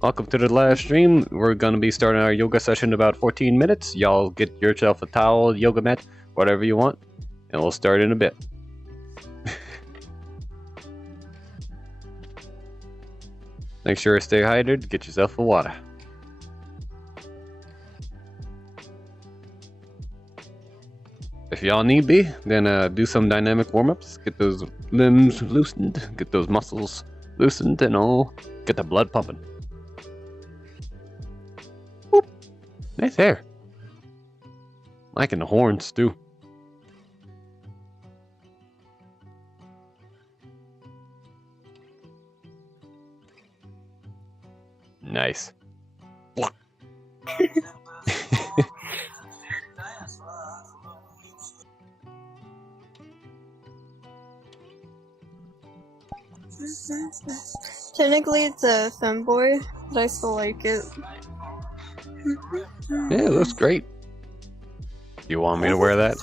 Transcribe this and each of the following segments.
Welcome to the live stream. We're going to be starting our yoga session in about 14 minutes. Y'all get yourself a towel, yoga mat, whatever you want, and we'll start in a bit. Make sure to stay hydrated, get yourself a water. If y'all need be, then do some dynamic warm-ups, get those limbs loosened, get those muscles loosened, and all get the blood pumping. Whoop. Nice hair. Liking the horns too. Nice. Technically, it's a femboy, but I still like it. Yeah, it looks great. You want me to wear that?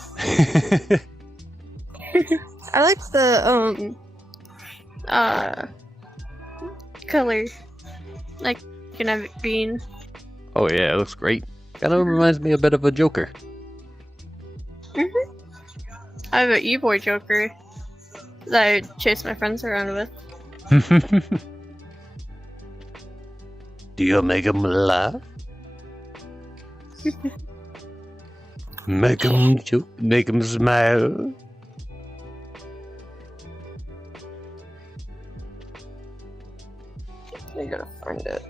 I like the color, like you can have it green. Oh yeah, it looks great. Kinda reminds me a bit of a Joker. I have an E-boy Joker that I chase my friends around with. Do you make him laugh? Make him joke, make him smile. I gotta find it.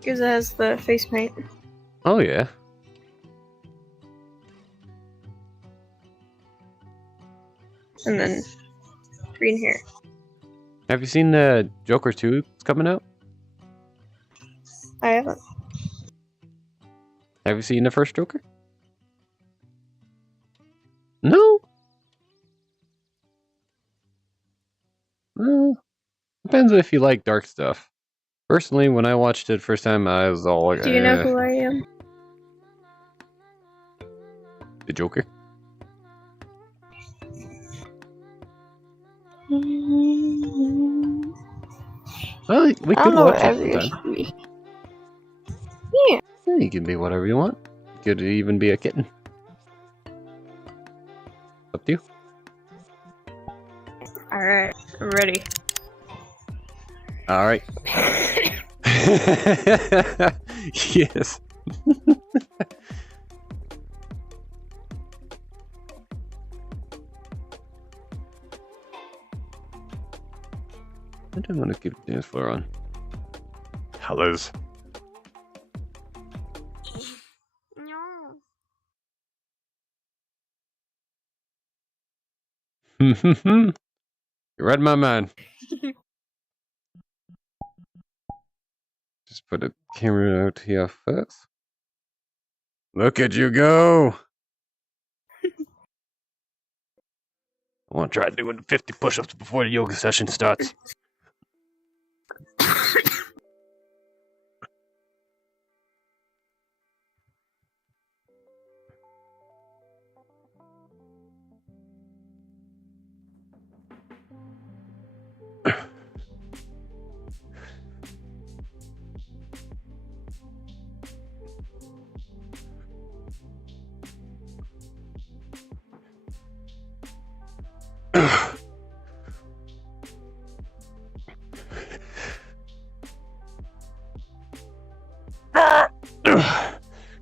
Because it has the face paint. Oh yeah. And then green hair. Have you seen the Joker 2 that's coming out? I haven't. Have you seen the first Joker? No? Well, depends if you like dark stuff. Personally, when I watched it first time, I was all like, Do you know who I am? The Joker? Well, we could watch it sometime. Yeah. Yeah, you can be whatever you want. You could even be a kitten. Up to you. Alright, I'm ready. Alright. Yes. I don't want to keep the dance floor on. Hellos. You read my mind. Just put a camera out here first. Look at you go! I want to try doing 50 push-ups before the yoga session starts.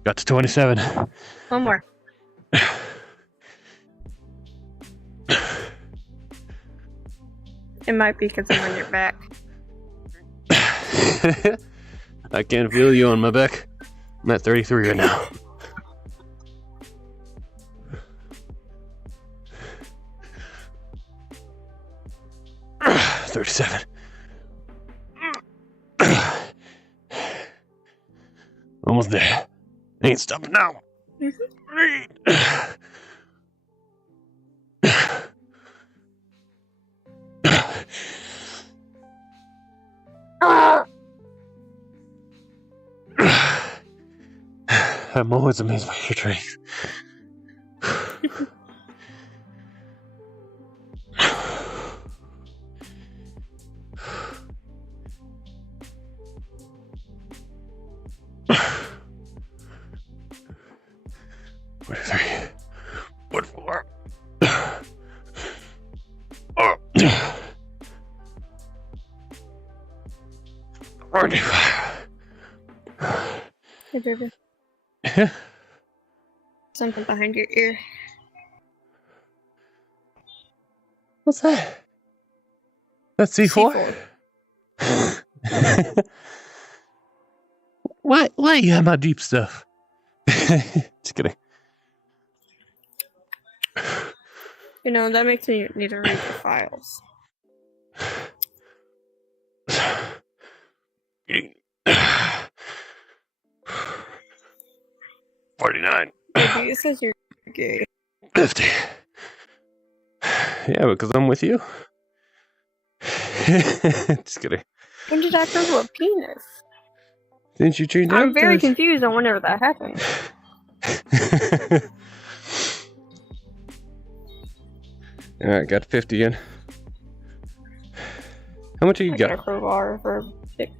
Got to 27. One more. It might be because I'm on your back. I can't feel you on my back. I'm at 33 right now. $37. Almost there. Ain't stopping now. I'm always amazed by your training. 45. Hey, baby. Something behind your ear. What's that? That's C4? Why you have my deep stuff? Just kidding. You know, that makes me need to read your files. 49. Maybe it says you're gay. 50. Yeah, because I'm with you. Just kidding. When did I grow a penis? Didn't you change I'm very confused on whenever that happened. Alright, got 50 in. How much have you I got? got a crowbar for pick.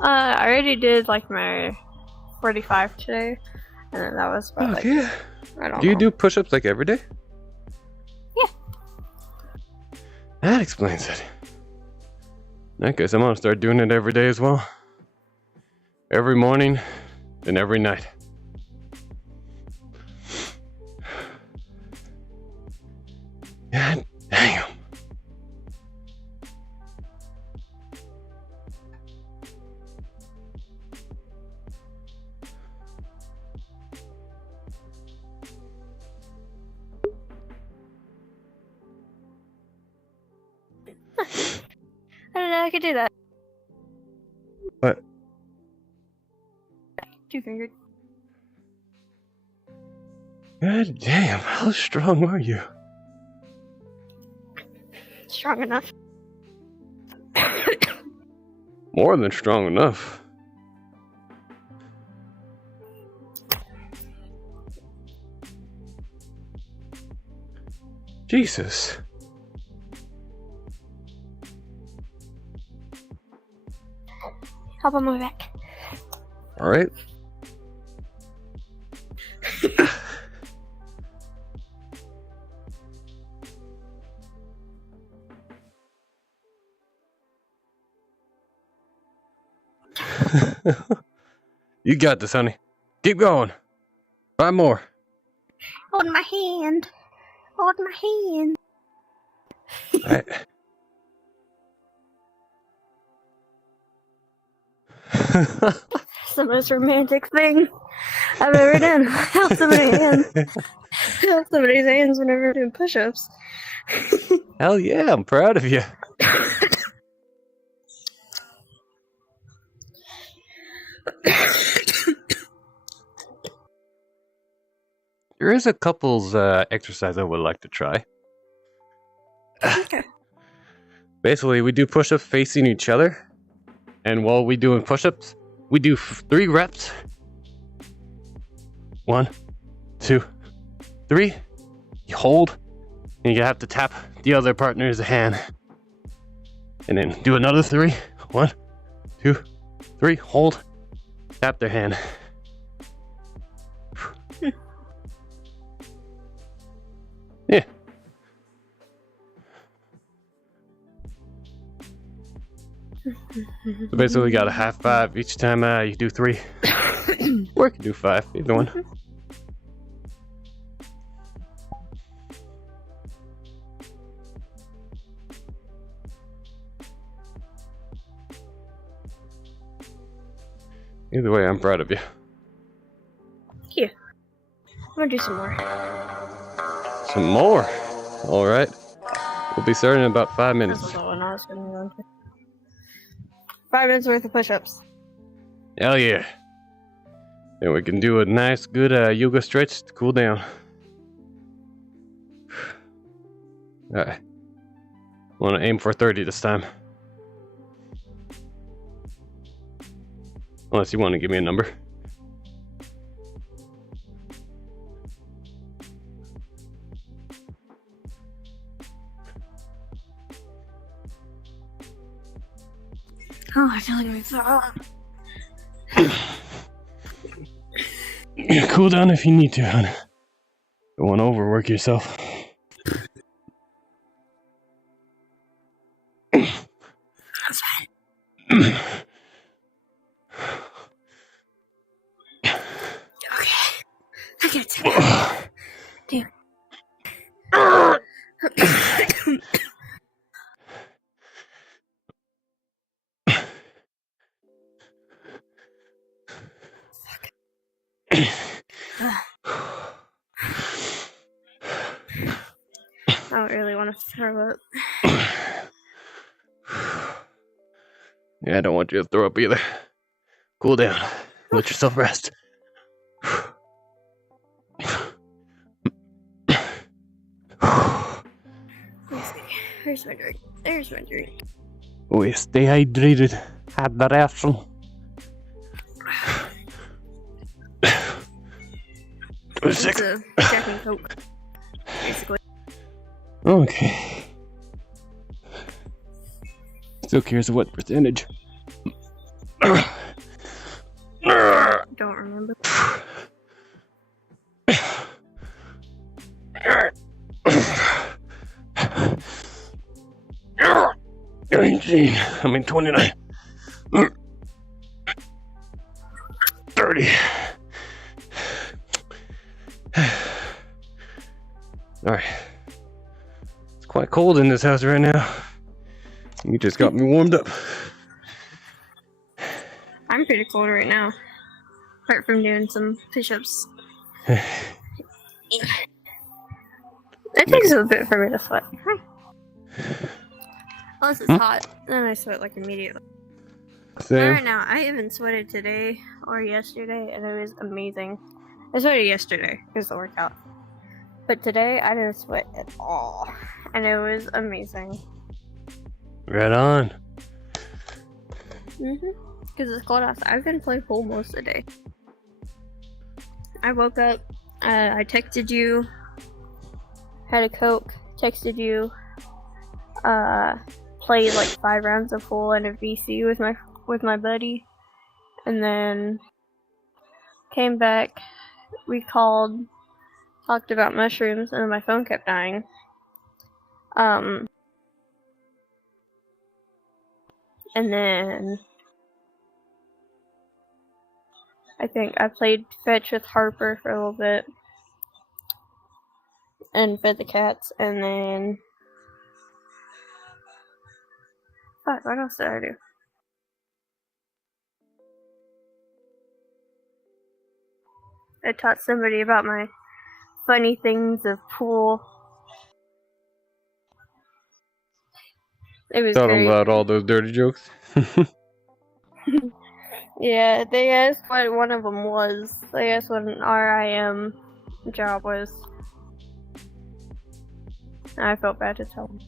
I already did like my 45 today, and then that was about like, yeah. I don't know. Do you do push-ups like every day? Yeah. That explains it. I guess I'm gonna start doing it every day as well. Every morning and every night. God damn. I don't know, I could do that. What? Two-fingered. God damn, how strong are you? Strong enough. More than strong enough. Jesus. Hop on my back. Alright. You got this, honey. Keep going. 5 more. Hold my hand. Hold my hand. Alright. It's the most romantic thing I've ever done. Held somebody's hands. Held somebody's hands whenever we're doing push-ups. Hell yeah, I'm proud of you. There is a couple's exercise I would like to try. Okay. Basically, we do push-ups facing each other. And while we doing push-ups, we do 3 reps. 1, 2, 3. You hold, and you have to tap the other partner's hand. And then do another 3. 1, 2, 3. Hold, tap their hand. Yeah. So basically, you got a half 5 each time you do 3. Or you can do 5, either one. Either way, I'm proud of you. Here. I'm gonna do some more. Some more? Alright. We'll be starting in about 5 minutes. This is the one I was gonna go into. 5 minutes worth of push-ups. Hell yeah. And we can do a nice, good yoga stretch to cool down. Alright. Want to aim for 30 this time. Unless you want to give me a number. Oh, I feel like I'm so Cool down if you need to, hon. Don't want to overwork yourself. That's fine. I don't really want to throw up. Yeah, I don't want you to throw up either. Cool down. Let yourself rest. Let's see. Here's my drink. There's my drink. We stay hydrated. Had the ration. It's a Jack and Coke, basically. Okay. Still curious what percentage. Don't remember. 29. 30. Alright. It's quite cold in this house right now. You just got me warmed up. I'm pretty cold right now. Apart from doing some push-ups. It takes a bit for me to sweat. Unless it's hot, then I sweat like immediately. Same. Right now, I even sweated today or yesterday, and it was amazing. I sweated yesterday because the workout, but today I didn't sweat at all, and it was amazing. Right on. Because it's cold outside. I've been playing pool most of the day. I woke up. I texted you. Had a Coke. Texted you. Played like 5 rounds of pool and a VC with my buddy, and then came back. We called, talked about mushrooms, and then my phone kept dying. And then I think I played fetch with Harper for a little bit and fed the cats, and then what else did I do? I taught somebody about my funny things of pool. It was Taught them great. about all those dirty jokes. Yeah, they asked what one of them was. They asked what an RIM job was. And I felt bad to tell them.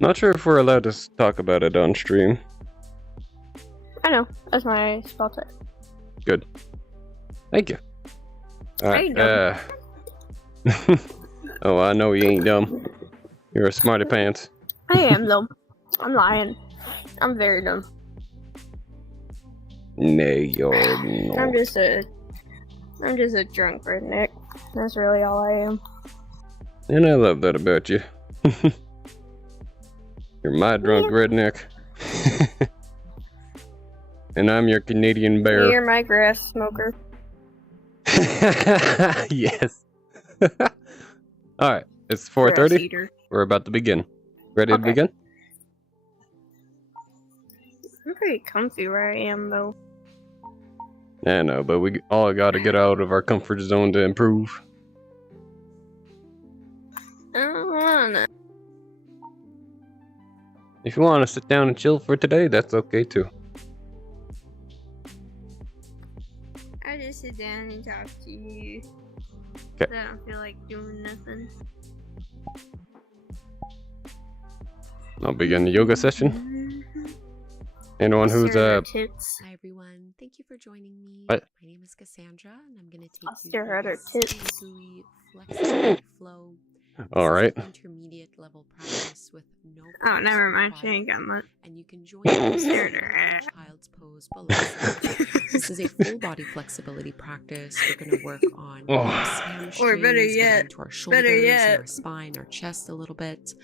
Not sure if we're allowed to talk about it on stream. I know. That's my spell check. Good. Thank you. Alright, oh, I know you ain't dumb. You're a smarty pants. I am though. I'm lying. I'm very dumb. Nay, you're not. I'm just a drunk redneck. That's really all I am. And I love that about you. You're my drunk redneck. And I'm your Canadian bear. You're my grass smoker. Yes. Alright, it's 4:30. We're about to begin. Ready to begin? I'm pretty comfy where I am though. I know, but we all gotta get out of our comfort zone to improve. I don't wanna. If you want to sit down and chill for today, that's okay too. I just sit down and talk to you. Okay. I don't feel like doing nothing. I'll begin the yoga session. Anyone who's tits. Hi everyone, thank you for joining me. What? My name is Cassandra, and I'm going to take I'll you stare at her through tits. this gooey, flexible flow. all right. Intermediate level practice with no. Oh, never mind. She required, ain't got much. And you can join us Stare in at her ass. child's pose below. This is a full body flexibility practice. We're going to work on Oh. hamstrings, Or better getting yet, into our shoulders, better yet. and our spine, our chest a little bit.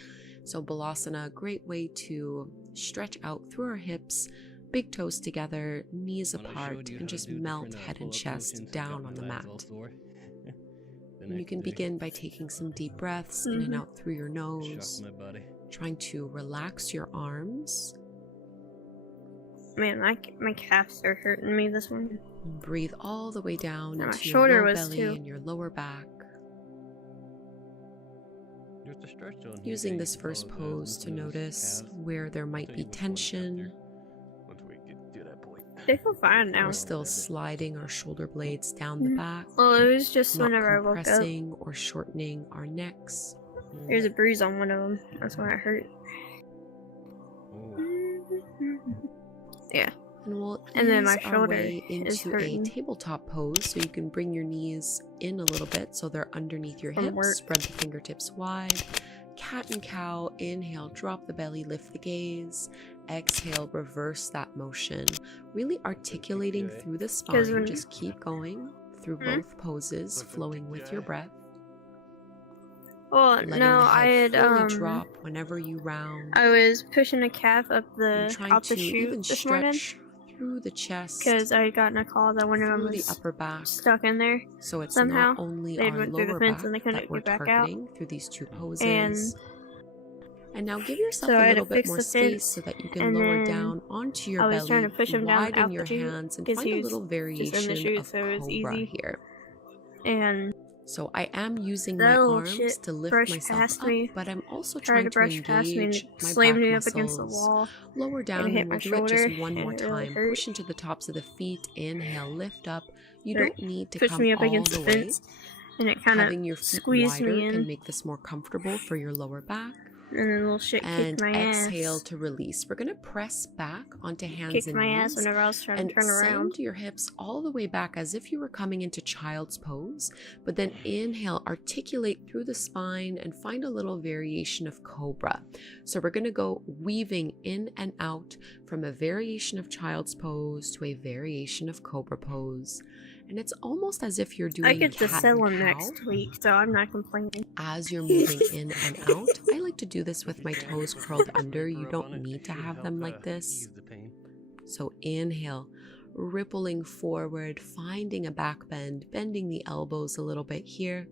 So Balasana, a great way to stretch out through our hips, big toes together, knees apart, and just melt head and chest down on the mat. And you can begin by taking some deep breaths in and out through your nose, trying to relax your arms Man, my calves are hurting me this morning. Breathe all the way down And my into your shoulder low was belly too. and your lower back. There's a stretch on here Using that this you first follow pose to those notice calves. where there I'll might tell be you which one's tension. once we get to that point. They feel fine now. We're still sliding our shoulder blades down the back, Well, it was just not whenever I woke up. compressing or shortening our necks. There's a bruise on one of them. That's why it hurt. Yeah. And we'll And then my ease our shoulder way is into a hurting. tabletop pose, so you can bring your knees in a little bit so they're underneath your From hips. work. Spread the fingertips wide. Cat and cow. Inhale, drop the belly, lift the gaze. Exhale, reverse that motion. Really articulating through the spine. when- Just keep going through both poses, flowing with your breath. Well, Letting no, the I head had fully drop whenever you round. I was pushing a calf up And the trying out the to chute even this morning stretch through the chest, because I had gotten a call that one of them through the was upper back. stuck in there. So it's somehow. not only They'd our went through the lower fence back and they couldn't that we're get back out. targeting through these two poses. And now give yourself So I a had to little bit fix more the space fence, so that you can and lower then down onto your I was belly, trying to push him down widen out your the chute hands, and because find he a was little just in the variation chute, of so it was cobra easy. here. And So I am using that my little arms shit to lift brushed myself past up, me, but I'm also tried to trying to brush past me engage and my slammed back me up against the muscles. wall. Lower down, hit and my we'll do it just shoulder, one more and it really time. hurt. Push into the tops of the feet. Inhale, lift up. You Or don't need to pushed come me up all against the the way. fence, and it kind Having of your feet squeezed wider me can in, make this more comfortable for your lower back. and then little shit And kicked my exhale ass. to release. We're going to press back onto hands Kicked and my knees. ass whenever I was trying And to turn around. send your hips all the way back as if you were coming into child's pose. But then inhale, articulate through the spine, and find a little variation of cobra. So we're going to go weaving in and out from a variation of child's pose to a variation of cobra pose. And it's almost as if you're doing I get to cat sell and them cow. next week, so I'm not complaining. As you're moving in and out. I like to do this with my toes curled under. You don't need to have them like this. So inhale, rippling forward, finding a back bend, bending the elbows a little bit here.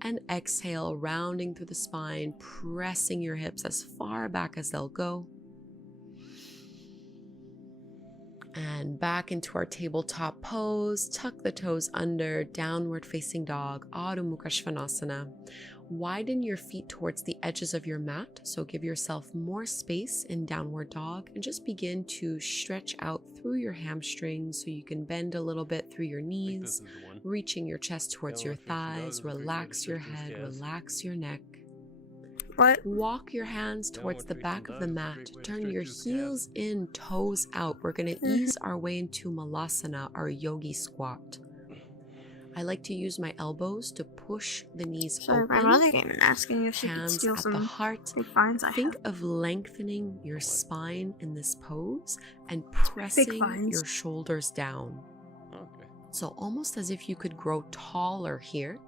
And exhale, rounding through the spine, pressing your hips as far back as they'll go. And back into our tabletop pose. Tuck the toes under, downward facing dog, Adho Mukha Svanasana. Widen your feet towards the edges of your mat, so give yourself more space in downward dog, and just begin to stretch out through your hamstrings so you can bend a little bit through your knees, reaching your chest towards your thighs. Relax your head, relax your neck. What? Walk your hands towards the back of the mat. Turn your heels in, toes out. We're going to ease our way into Malasana, our yogi squat. I like to use my elbows to push the knees So open. my mother came in asking if she could Hands steal at the some heart. big finds I Think have. of lengthening your spine in this pose and pressing finds. your shoulders down. Okay. So almost as if you could grow taller here.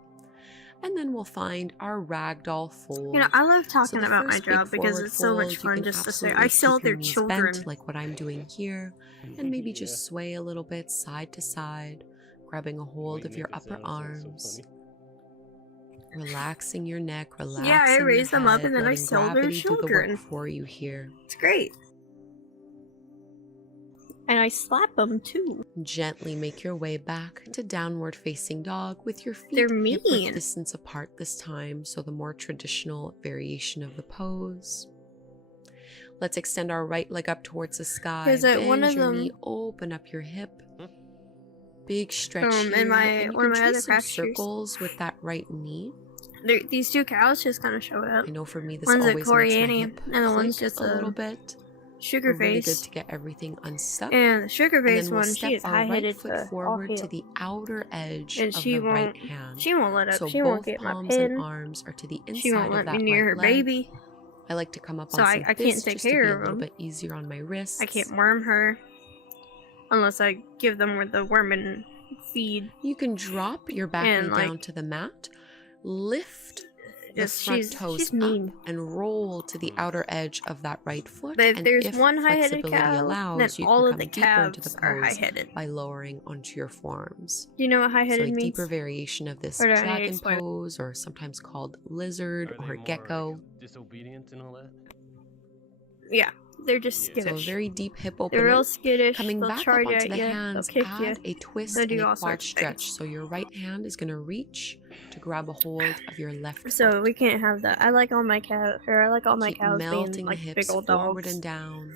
And then we'll find our ragdoll fold. You know, I love So talking the about my first big job because forward it's so much fold, you fun can just to say, absolutely I sell keep your their knees children. bent, like what I'm doing here, and maybe just sway a little bit side to side, grabbing a hold of your upper arms, relaxing your neck, relaxing Yeah, I raise your them up head, and then I letting sell their gravity do the children. work for you here. It's great. And I slap them too. Gently make your way back to downward facing dog with your feet They're hip width mean. distance apart this time, so the more traditional variation of the pose. Let's extend our right leg up towards the sky. 'Cause at Bend one of your them- knee, open up your hip. Big stretch and here. my- And you one can of my other trace some pastures. circles with that right knee. These two cows just kind of showed up. I know for me this One's a always makes my Coriani, hip and the one's click just a little a bit. sugar But really good face. to get everything unstuck. And the sugar And then face we'll one, step she is our high-headed right foot to all forward to hell. the outer edge And of she the right won't. hand. She won't let up. So she won't both get my palms and pen. arms are to the inside She won't of let that me near right her leg. baby. I like to come up So on I some can't fists take just to care be a of little them. bit easier on my wrists. I can't worm her unless I give them with the worming feed. You can drop your back And, knee down like, to the mat, lift the Just front toes she's mean. up, and roll to the outer edge of that right foot. But if and there's if one high-headed flexibility cow, allows, then you all can of the come deeper into the calves are pose high-headed. by lowering onto your forearms. Do you know what So high-headed a means? deeper variation of this Or do I need to dragon explain it? pose, or sometimes called lizard or gecko. Disobedient and all that. Yeah, They're just So a skittish. very deep hip They're opener. real skittish. Coming They'll back up charge onto at the you. They'll hands, kick you. add a twist They'll and do a all quad sorts of things. stretch. So your right hand is going to reach to grab a hold of your left So foot. we can't have that. I like all my cows Keep being melting the like hips big old forward dogs. and down.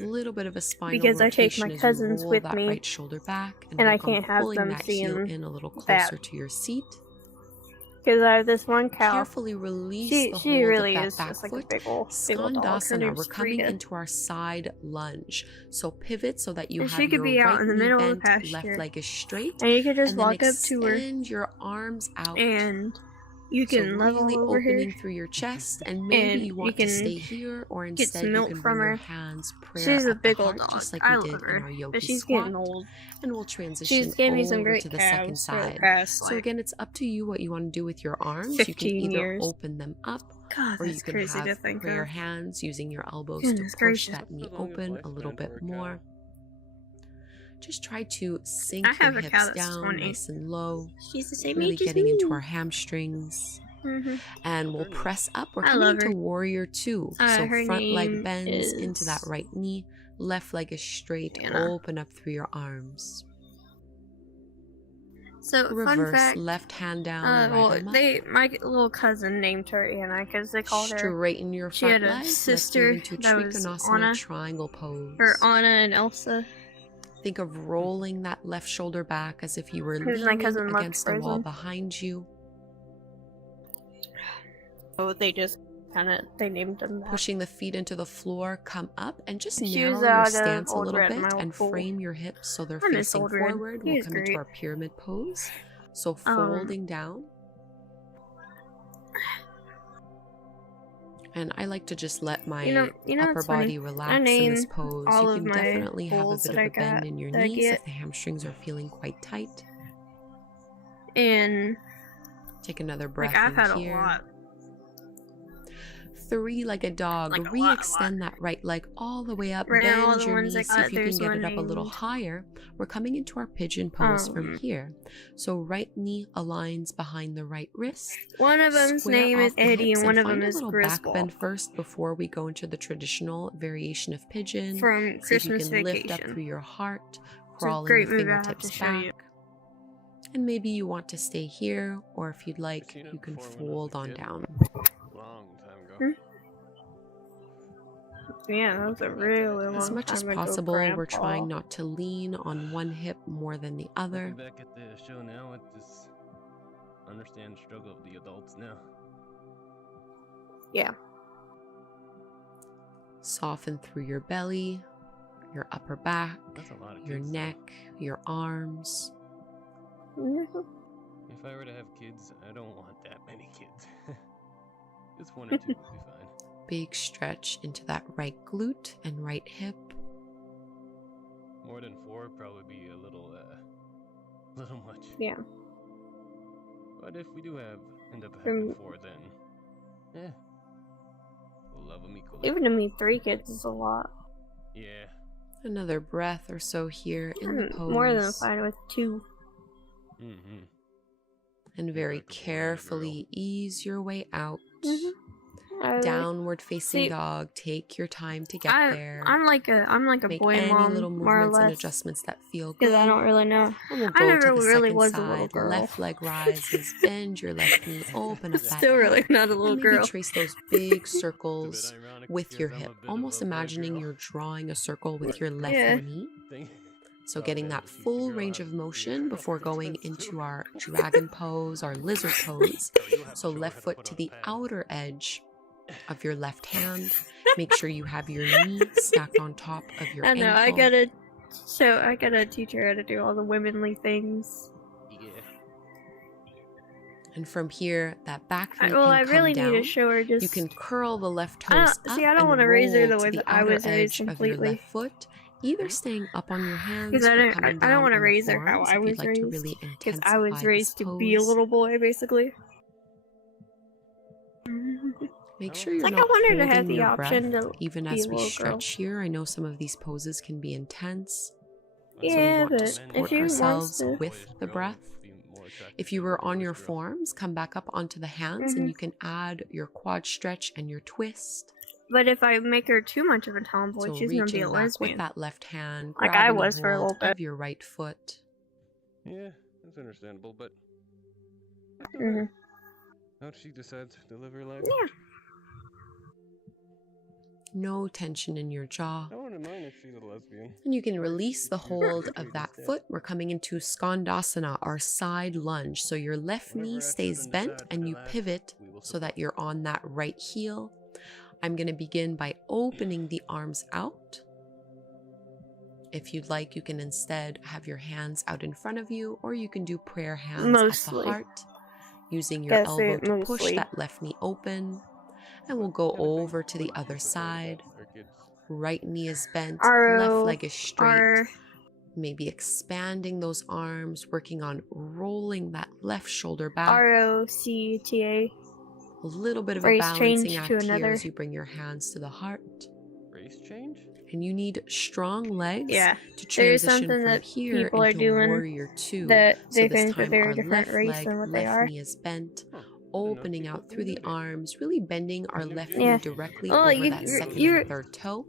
A little bit of a spinal Because I take my rotation as cousins you roll with that me, right shoulder back and and I work on can't have pulling them that heel seeing in a little that. closer to your seat. Because I have this one cow. Carefully release the She hold really of is that back just like a foot. big old dog. Her Skandasana, name's we're coming Frida. into our side lunge. So pivot so that you And have she could your be out right in the knee middle of the bent, pasture. left leg is straight, And you can just and then walk up to her, extend your arms out. and you So can level really over opening her, through your chest, and maybe and you want to stay here, or get instead some you milk can from bring your her. hands prayer She's a at big the old heart, dog. just like I we love did in her, our yogi but she's squat. getting old. And we'll transition She's gave me some over great to the calves second for the side. past, So again, it's up to you what you want to do with your arms. You can 15 either years. open them up, God, or you that's can crazy to have think prayer of. hands using your elbows Goodness to push gracious. that knee open a little bit more. Just try to sink I have your a cow hips that's down 20. nice and low, She's the same really age as getting me. into our hamstrings. And we'll press up. We're I coming love into her. warrior two. So Her front leg name bends into that is right knee, left leg is straight, Anna. open up through your arms. So, fun Reverse, fact, left hand down, right arm up. my little cousin named her Anna because they called her. Straighten your She front had a leg. sister Let's move into that was Trikonasana, Anna, triangle pose. or Anna and Elsa. Think of rolling that left shoulder back as if you were Because my leaning cousin loved against the wall Frozen. behind you. So they just they named them that. Pushing the feet into the floor, come up and just She narrow was your out of stance a Old little Red, bit my old and pool. frame your hips so they're I miss facing Old Red. forward. He We'll was come into great. our pyramid pose. So folding down. And I like to just let my upper what's body funny? relax I in name this pose. all You of can my definitely have a pulls bit that of a bend in your that I knees get. if the hamstrings are feeling quite tight. And Take another breath I've in had here. a lot. Three-legged dog. Like a Re-extend that right leg all the way up. Right now, all Bend the your ones I knees. See got, if you can there's get one it up a little named- higher. We're coming into our pigeon pose from here. So right knee aligns behind the right wrist. One of them's Square name off is the Eddie, hips and one of them find a is little back Griswold. bend first before we go into the traditional variation of pigeon. From See if you Christmas can lift up Vacation. through your heart, It's a crawling great the movie, I have fingertips to show back. you. And maybe you want to stay here, or if you'd like, you can fold on down. Long time Hmm? ago. Yeah, that was a really long As much as time ago, possible, we're Grandpa. trying not to lean on one hip more than the other. Looking back at the show now, I just understand the struggle of the adults now. Yeah. Soften through your belly, your upper back, That's a lot of your kids, though. neck, your arms. If I were to have kids, I don't want that many kids. Just one or two would be fine. Big stretch into that right glute and right hip. More than four would probably be a little much. Yeah. But if we do end up having four, then we'll love them equally. Even to me, 3 kids is a lot. Yeah. Another breath or so here in the pose. More than fine with 2. Mm-hmm. And very carefully ease your way out. I Downward facing See, dog. Take your time to get there. I'm like a Make boy any mom, little more or movements and less. adjustments that feel good. Because I don't really know. And we'll I go never to the really second was a side. little girl. Left leg rises. Bend your left knee. Open up that Still really hip. not a little And maybe girl. trace those big circles It's a bit ironic with your because I'm hip. a bit of Almost a boy imagining girl. you're drawing a circle with your left Yeah. knee. Thing. So Oh, getting man, that to teach the full girl range how of to be a motion girl. before going That's into true. our dragon pose, our lizard pose. You'll have to So show her left how to foot put to on the pants. outer edge of your left hand. Make sure you have your knee stacked on top of your I know, ankle. I gotta teach her how to do all the womanly things. Yeah. And from here, that back knee Well, I can come really down. need to show her just... You can curl the left I don't- toes up see, I don't and wanna raise her the roll way to that the I outer was raised edge of your completely. left foot, either staying up on your hands Because or I coming don't down want to on the raise her how forearms I if was you'd like raised. to really Because I was intensify raised this to be a pose. little boy, basically. Make sure you're Like, I not want her to have holding the your option breath, to even be as a we little stretch here. I know some of these poses can be intense. Yeah, so we want to but support if she wants ourselves to... with the breath. If you were on your forms, come back up onto the hands and you can add your quad stretch and your twist. But if I make her too much of a tomboy, So she's gonna be reaching a back with lesbian. that left hand, Like I grabbing was a for a hold little bit. of your right foot. Yeah, that's understandable, but Mhm. how'd she decide to live her life? Yeah. No tension in your jaw. I wouldn't mind if she's a lesbian. And you can release the hold of Treat that instead. foot. We're coming into Skandasana, our side lunge. So your left knee Whatever I stays shouldn't bent decide for and the you last, pivot we will so that support. you're on that right heel. I'm going to begin by opening the arms out. If you'd like, you can instead have your hands out in front of you, or you can do prayer hands at the Mostly. heart, using your Gotta say elbow it to push mostly. that left knee open. And we'll go Everything over to the would other be supported side. by our kids. Right knee is bent, left RO, leg is straight. R, Maybe expanding those arms, working on rolling that left shoulder back. ROCTA. A little bit of a Race balancing change act to here another. as you bring your hands to the heart. Race change? And you need strong legs Yeah. to There is transition something from that here people are into doing Warrior 2. that So they this think that time they're our a different left race leg, than what they left are. knee is bent, Huh. opening out through the arms, really bending our left knee Yeah. directly Oh, over you- that second you're- and third toe.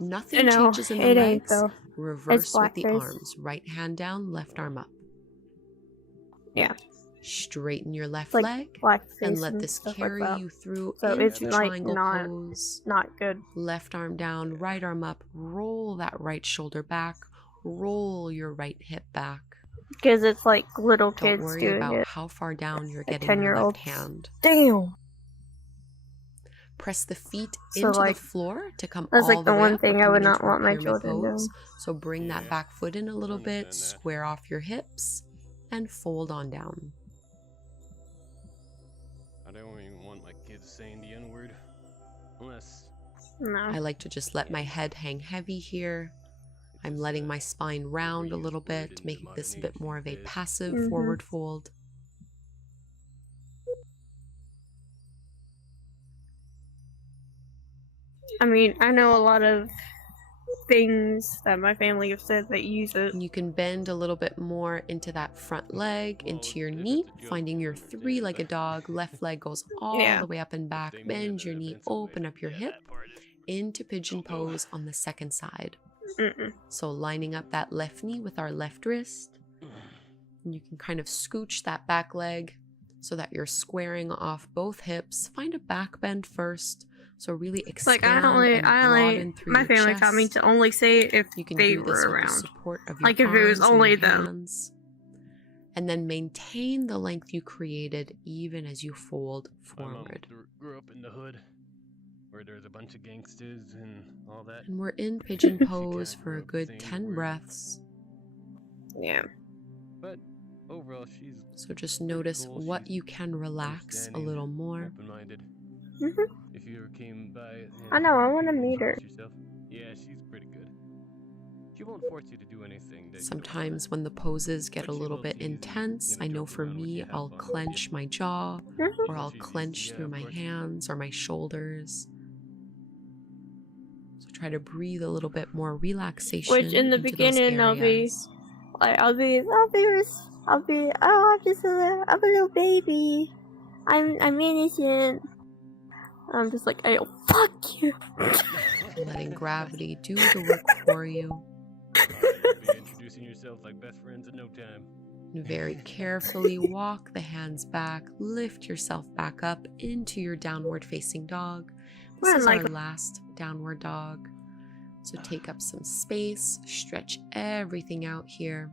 You Nothing know, changes in the it ain't legs. though. Reverse with the blackface. arms. Right hand down, left arm up. Yeah. Straighten your left Like leg blackface and let this stuff carry like that. you through So into it's like triangle pose. not good. Left arm down, right arm up. Roll that right shoulder back. Roll your right hip back. Because it's like little Don't kids worry doing about it. how far down you're Like getting your left 10-year-olds. hand. Damn. Press the feet So, into like, the floor to come that's all like the the way one up. We're thing I would coming not into our want my pyramid children doing. pose. So bring that Yeah. back foot in a little bit, Understand that. square off your hips, and fold on down. I don't even want my kids saying the N-word. Unless No. I like to just let my head hang heavy here. I'm letting my spine round a little bit, making this a bit more of a passive Mhm. forward fold. I mean, I know a lot of things that my family have said that use it. And you can bend a little bit more into that front leg, into your knee, finding your three-legged dog. Left leg goes all Yeah. the way up and back. Bend your knee, open up your hip into pigeon pose on the second side. Mm-mm. So lining up that left knee with our left wrist. And you can kind of scooch that back leg so that you're squaring off both hips. Find a back bend first. So really expand Like and broaden through my your family chest. taught me to only say it if You can they do were this with the around. support of your Like if it was arms and only your them. hands. And then maintain the length you created even as you fold my mom forward. grew up in the hood, where there's a bunch of gangsters and all that. And we're in pigeon She pose kinda for grew a up good saying the 10 word. breaths. Yeah. But overall, she's So just pretty notice cool. what She's you can relax a understanding, little more. open-minded. Mhm. If you ever came by, and I know, I wanna meet her. introduce yourself. Yeah, she's pretty good. She won't force you to do anything that you don't Sometimes when the poses get a But she little will bit tease and, intense, I know joke for around with me, you, have I'll fun. clench my jaw, Mhm. or I'll She's clench easy, yeah, through of my course. hands or my shoulders. So try to breathe a little bit more relaxation Which in the into beginning those areas. I'll be I'm a little baby. I'm innocent. I'm just like, hey, fuck you. Letting gravity do the work for you. You'll be introducing yourself like best friends in no time. And very carefully walk the hands back, lift yourself back up into your downward facing dog. This Man, is our like- last downward dog. So take up some space, stretch everything out here.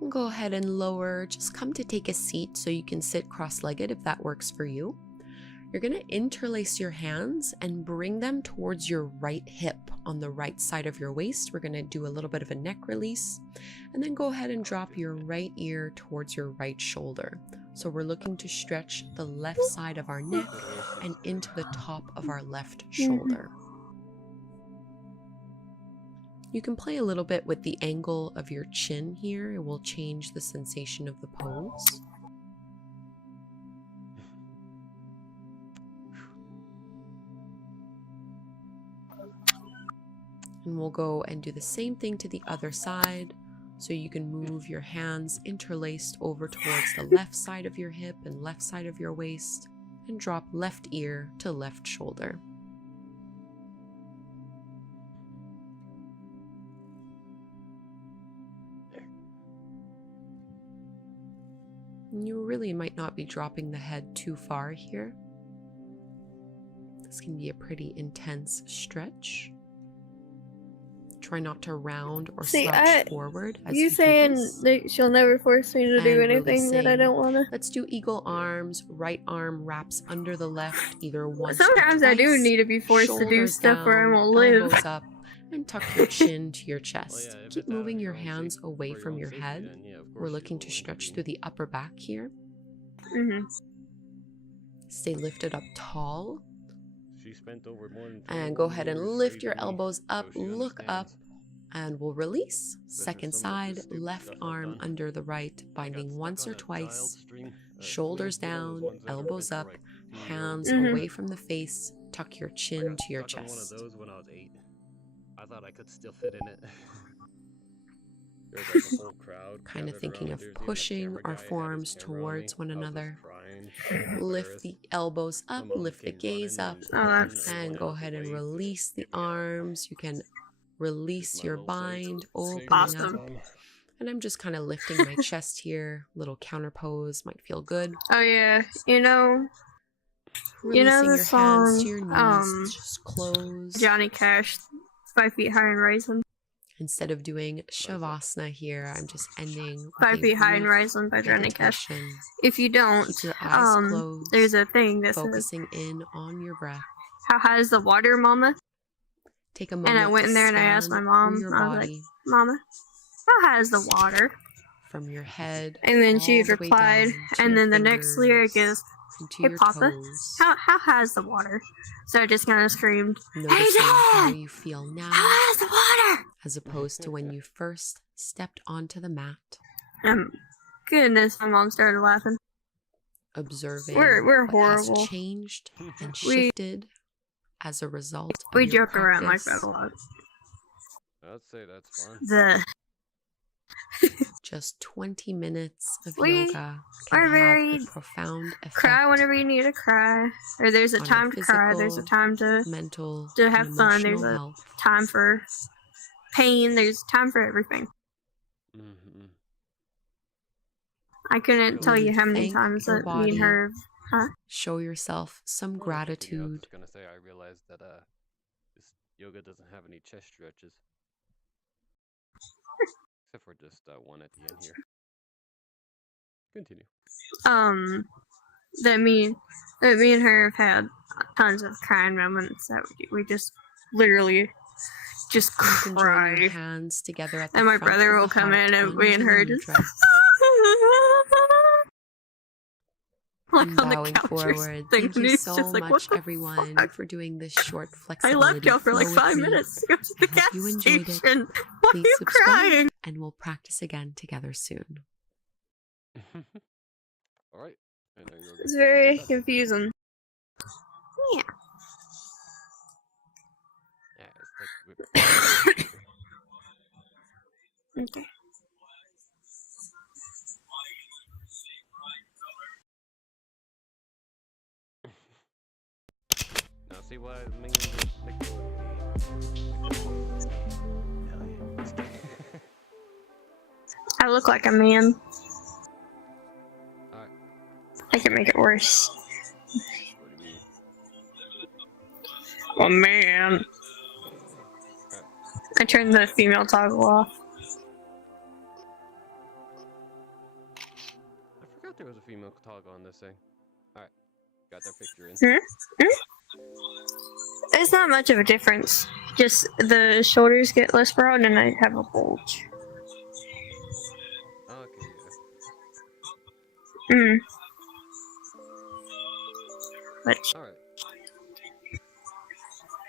And go ahead and lower, just come to take a seat so you can sit cross-legged if that works for you. You're going to interlace your hands and bring them towards your right hip on the right side of your waist. We're going to do a little bit of a neck release and then go ahead and drop your right ear towards your right shoulder. So we're looking to stretch the left side of our neck and into the top of our left shoulder. You can play a little bit with the angle of your chin here. It will change the sensation of the pose. And we'll go and do the same thing to the other side. So you can move your hands interlaced over towards the left side of your hip and left side of your waist. and drop left ear to left shoulder. You really might not be dropping the head too far here. This can be a pretty intense stretch. Try not to round or slouch forward as you saying that she'll never force me to do anything that I don't want to. Let's do eagle arms. Right arm wraps under the left, either once Sometimes or twice. I do need to be forced to do stuff where I won't live. Elbows up, and tuck your chin to your chest. Keep moving your hands away from your head. We're looking to stretch through the upper back here. Stay lifted up tall. And go ahead and lift your elbows up, look up, and we'll release. Second side, left arm under the right, binding once or twice. Shoulders down, elbows up, hands away from the face, tuck your chin to your chest. I thought I could still fit in it. Kind of thinking of pushing our forearms towards one another. Lift the elbows up, lift the gaze up, and go ahead and release the arms. You can release your bind, opening up. And I'm just kind of lifting my chest here. Little counter pose might feel good. Oh yeah, Releasing the your song, hands to your knees, just close. Johnny Cash, 5 feet high and rising. Instead of doing Shavasana here, I'm just ending 5 feet high and rising by Johnny Cash. If you don't, keep your eyes closed, there's a thing that focusing in on your breath. How high is the water, Mama? Take a moment. And I went in there and I asked my mom, I was like, Mama, how high is the water? From your head. And then she replied, and then the next lyric is, hey Papa, how high is the water? So I just kind of screamed, Noticing hey Dad! How you feel now, how high is the water? As opposed to when you first stepped onto the mat. Goodness, my mom started laughing. Observing we're what horrible. has changed and shifted as a result of We your joke around like practice. that a lot. I'd say that's fine. Just 20 minutes of We yoga are can very have a profound effect. Cry whenever you need to cry. Or there's a on time our to cry. There's a physical, time to mental, have and fun. There's emotional a health. time for pain. There's time for everything. I couldn't tell you how many Thank times your that me and her. Show yourself some gratitude. I was gonna say, I realized that this yoga doesn't have any chest stretches, except for just one at the end here. Continue. That me and her have had tons of crying moments that we just literally just You can join cry. your hands together at the And my front brother of will the come heart, in and me and plunge her in the just mudra. like And on the bowing couch or forward. something. Thank And you he's so just like, much, what the everyone, fuck? for doing this short I flexibility left y'all for like flow 5 with me. minutes to go to the I gas hope you enjoyed it. station. Why are Please you subscribe, crying? and we'll practice again together soon. All right. It's very confusing. Yeah. Okay. Now see what I mean? I look like a man. Alright. I can make it worse. What do you mean? Oh man. I turned the female toggle off. I forgot there was a female toggle on this thing. Alright. Got their picture in. It's not much of a difference. Just the shoulders get less broad and I have a bulge. Okay, yeah. But Alright.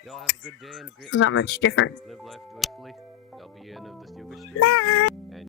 Y'all have a good day and a great it's not much different. Live life joyfully. That'll be the end of this yoga stream.